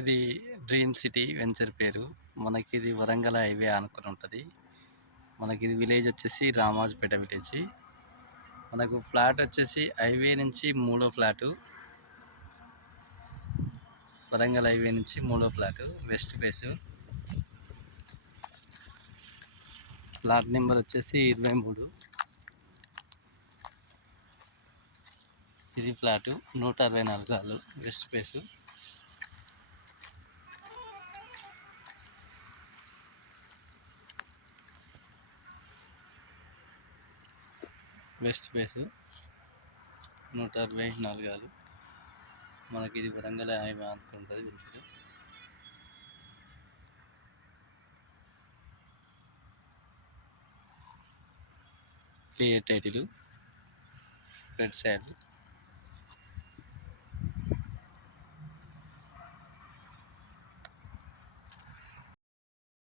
ఇది dream city venture పేరు. మనకిది వరంగల్ హైవే ఆనుకొని ఉంటది. మనకిది విలేజ్ వచ్చేసి రామాజపేట విలేజ్. మనకు ఫ్లాట్ వచ్చేసి హైవే నుంచి మూడో ఫ్లాటు. వరంగల్ హైవే నుంచి మూడో flat west face. Flat number వచ్చేసి 23. ఇది ఫ్లాటు 164 గాలు వెస్ట్ ఫేసు. వెస్ట్ ఫేసు 164 గాలు. మనకి ఇది వరంగల్ హైవే అనుకుంటుంది venture. Clear title red side.